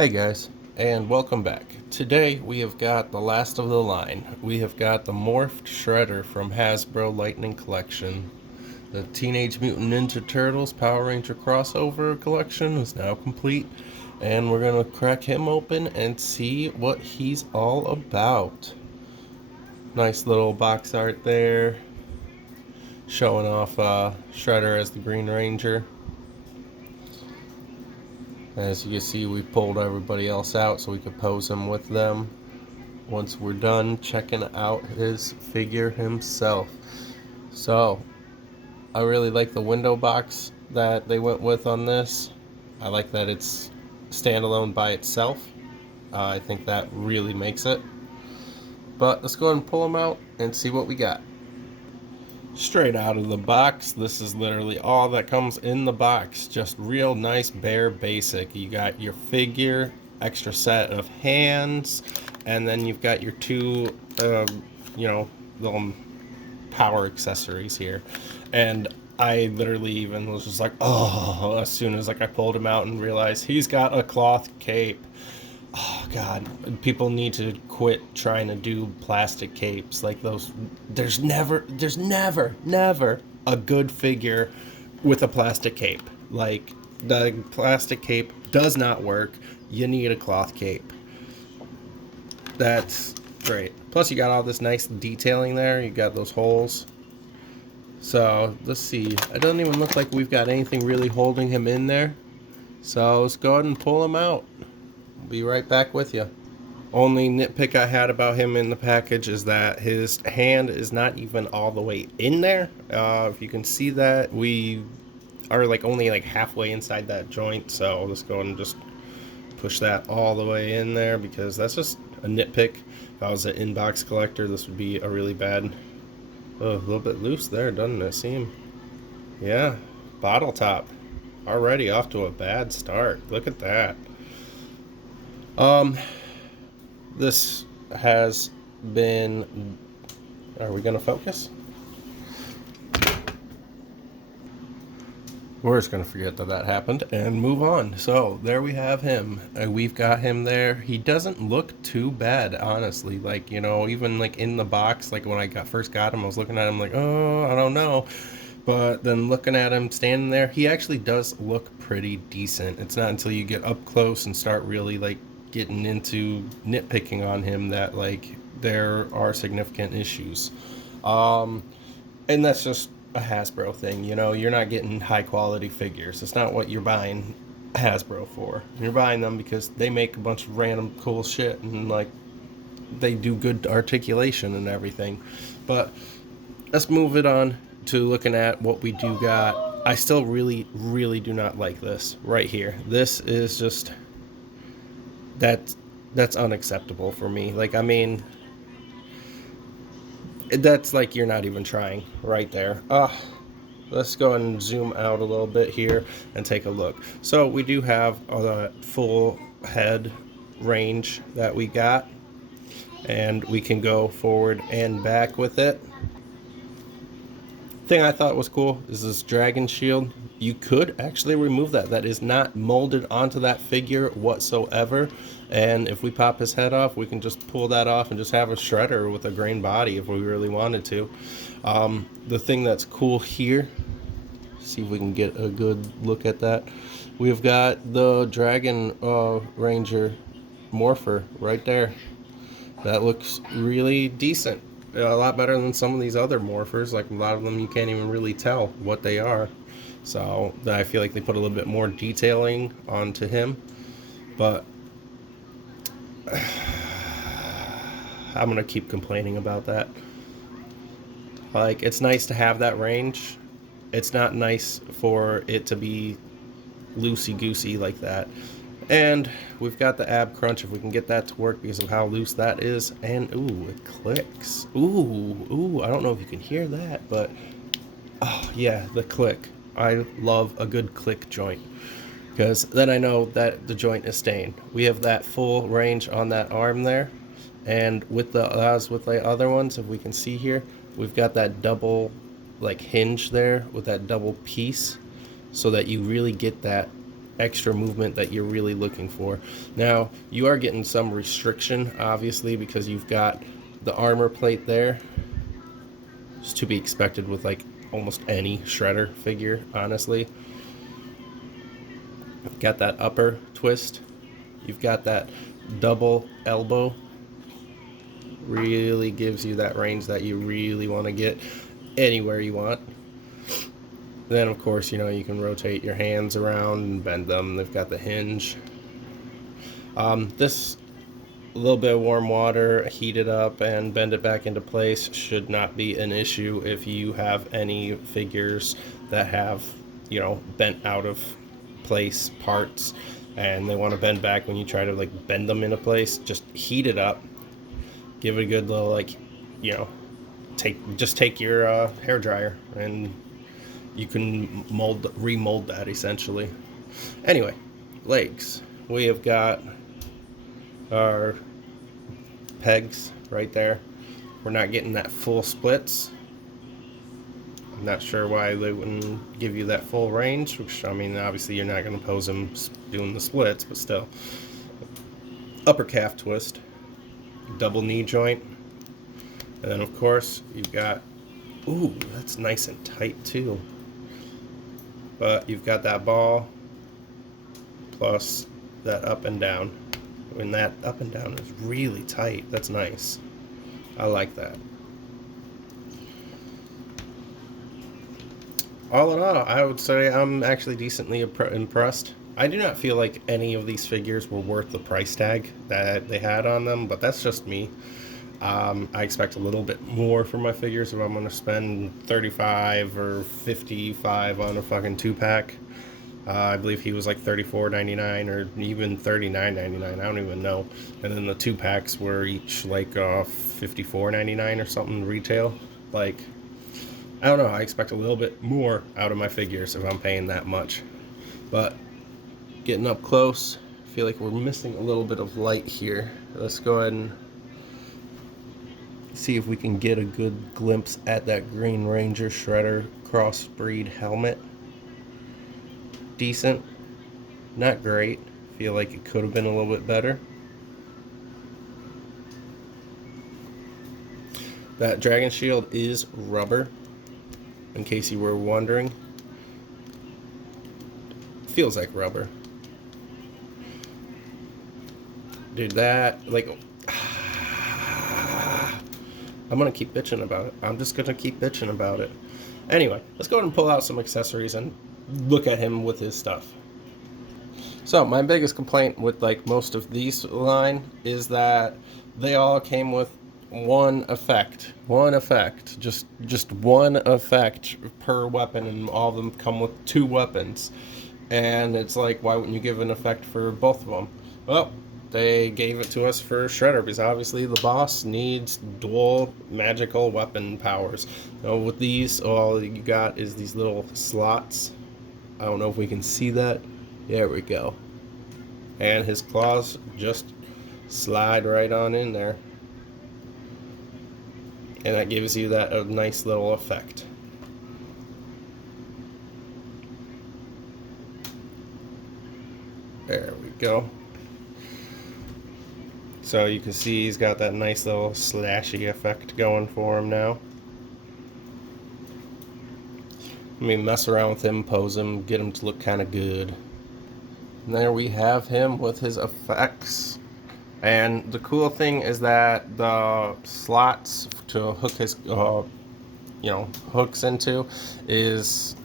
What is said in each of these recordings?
Hey guys, and welcome back. Today we have got the last of the line. We have got the Morphed Shredder from Hasbro Lightning Collection. The Teenage Mutant Ninja Turtles Power Ranger crossover collection is now complete, and we're gonna crack him open and see what he's all about. Nice little box art there, showing off Shredder as the Green Ranger. As you can see, we pulled everybody else out so we could pose him with them once we're done checking out his figure himself. So, I really like the window box that they went with on this. I like that it's standalone by itself. I think that really makes it. But let's go ahead and pull him out and see what we got. Straight out of the box, this is literally all that comes in the box. Just real nice, bare, basic. You got your figure, extra set of hands, and then you've got your two, little power accessories here. And I literally even was just like, oh, as soon as I pulled him out and realized he's got a cloth cape. Oh god, people need to quit trying to do plastic capes like those. There's never a good figure with a plastic cape. Like, the plastic cape does not work. You need a cloth cape. That's great. Plus you got all this nice detailing there. You got those holes. So let's see, it doesn't even look like we've got anything really holding him in there. So let's go ahead and pull him out. Be right back with you. Only nitpick I had about him in the package is that his hand is not even all the way in there. If you can see that, we are only halfway inside that joint, so let's go and just push that all the way in there, because that's just a nitpick. If I was an inbox collector, this would be a really bad. Oh, a little bit loose there, doesn't it seem? Yeah, bottle top. Already off to a bad start. Look at that. This has been, are we gonna focus? We're just gonna forget that happened and move on. So there we have him. We've got him there. He doesn't look too bad, honestly. Even in the box, when I first got him, I was looking at him like, oh, I don't know. But then looking at him standing there, he actually does look pretty decent. It's not until you get up close and start really getting into nitpicking on him that there are significant issues. And that's just a Hasbro thing. You're not getting high quality figures. It's not what you're buying Hasbro for. You're buying them because they make a bunch of random cool shit, and they do good articulation and everything. But let's move it on to looking at what we do got. I still really do not like this right here. This is just, that's unacceptable for me. That's you're not even trying right there. Let's go ahead and zoom out a little bit here and take a look. So we do have a full head range that we got, and we can go forward and back with it. Thing I thought was cool is this dragon shield. You could actually remove that. That is not molded onto that figure whatsoever. And if we pop his head off, we can just pull that off and just have a Shredder with a grain body if we really wanted to. The thing that's cool here, see if we can get a good look at that. We've got the Dragon Ranger Morpher right there. That looks really decent. A lot better than some of these other morphers. A lot of them you can't even really tell what they are. So I feel like they put a little bit more detailing onto him. But I'm going to keep complaining about that. It's nice to have that range. It's not nice for it to be loosey-goosey like that. And we've got the ab crunch, if we can get that to work because of how loose that is. And, ooh, it clicks. Ooh, I don't know if you can hear that, but, oh, yeah, the click. I love a good click joint, because then I know that the joint is staying. We have that full range on that arm there. And with the other ones, if we can see here, we've got that double, hinge there with that double piece, so that you really get that extra movement that you're really looking for. Now, you are getting some restriction, obviously, because you've got the armor plate there. It's to be expected with like almost any Shredder figure, honestly. You've got that upper twist. You've got that double elbow. Really gives you that range that you really want to get anywhere you want. Then, of course, you know, you can rotate your hands around and bend them. They've got the hinge. This a little bit of warm water, heat it up, and bend it back into place should not be an issue if you have any figures that have, you know, bent out of place parts and they want to bend back when you try to like bend them into place. Just heat it up, give it a good little, like, you know, take your hair dryer and you can remold that essentially. Anyway, legs. We have got our pegs right there. We're not getting that full splits. I'm not sure why they wouldn't give you that full range, which, I mean, obviously you're not going to pose them doing the splits, but still. Upper calf twist, double knee joint, and then of course you've got, ooh, that's nice and tight too. But you've got that ball plus that up and down. And that up and down is really tight. That's nice. I like that. All in all, I would say I'm actually decently impressed. I do not feel like any of these figures were worth the price tag that they had on them, but that's just me. I expect a little bit more for my figures if I'm going to spend $35 or $55 on a fucking 2-pack. I believe he was like $34.99 or even $39.99. I don't even know. And then the 2-packs were each like $54.99 or something retail. Like, I don't know. I expect a little bit more out of my figures if I'm paying that much. But getting up close, I feel like we're missing a little bit of light here. Let's go ahead and see if we can get a good glimpse at that Green Ranger Shredder Crossbreed helmet. Decent, not great. Feel like it could have been a little bit better. That dragon shield is rubber, in case you were wondering. Feels like rubber. Dude, that, like, I'm gonna keep bitching about it. I'm just gonna keep bitching about it. Anyway, let's go ahead and pull out some accessories and look at him with his stuff. So my biggest complaint with like most of these line is that they all came with one effect, just one effect per weapon, and all of them come with 2 weapons. And it's like, why wouldn't you give an effect for both of them? Well, they gave it to us for Shredder because obviously the boss needs dual magical weapon powers. Now with these, all you got is these little slots. I don't know if we can see that. There we go. And his claws just slide right on in there. And that gives you that a nice little effect. There we go. So you can see he's got that nice little slashy effect going for him now. Let me mess around with him, pose him, get him to look kind of good. And there we have him with his effects. And the cool thing is that the slots to hook his, hooks into is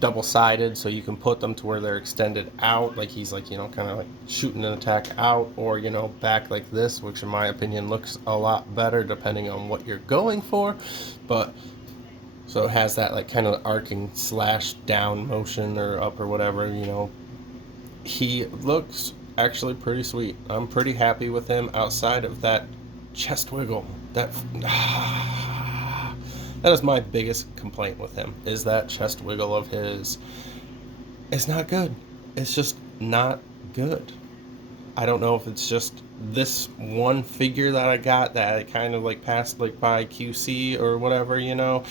double-sided, so you can put them to where they're extended out, like he's like, kind of like shooting an attack out, or, back like this, which in my opinion looks a lot better depending on what you're going for. But so it has that like kind of arcing slash down motion or up or whatever, He looks actually pretty sweet. I'm pretty happy with him outside of that chest wiggle. That is my biggest complaint with him, is that chest wiggle of his. It's not good. It's just not good. I don't know if it's just this one figure that I got that I kind of like passed like by QC or whatever, you know,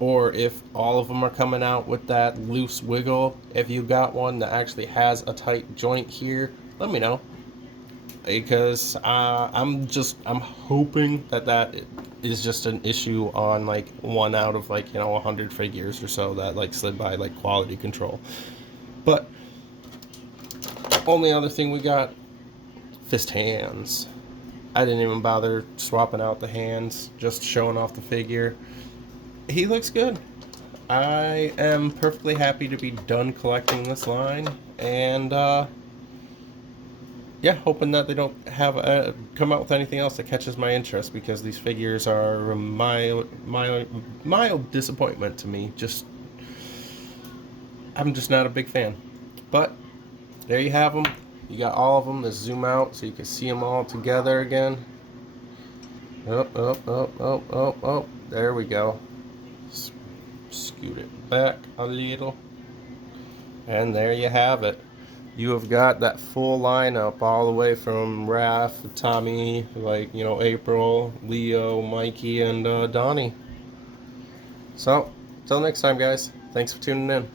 or if all of them are coming out with that loose wiggle. If you got one that actually has a tight joint here, let me know, because I'm hoping that that is just an issue on like one out of like, you know, 100 figures or so that like slid by like quality control. But only other thing we got, fist hands. I didn't even bother swapping out the hands, just showing off the figure. He looks good. I am perfectly happy to be done collecting this line, and yeah, hoping that they don't have come out with anything else that catches my interest, because these figures are a mild disappointment to me. Just, I'm just not a big fan. But there you have them. You got all of them. Let's zoom out so you can see them all together again. Oh. There we go. Scoot it back a little. And there you have it. You have got that full lineup all the way from Raph, Tommy, like, you know, April, Leo, Mikey, and Donnie. So, till next time, guys. Thanks for tuning in.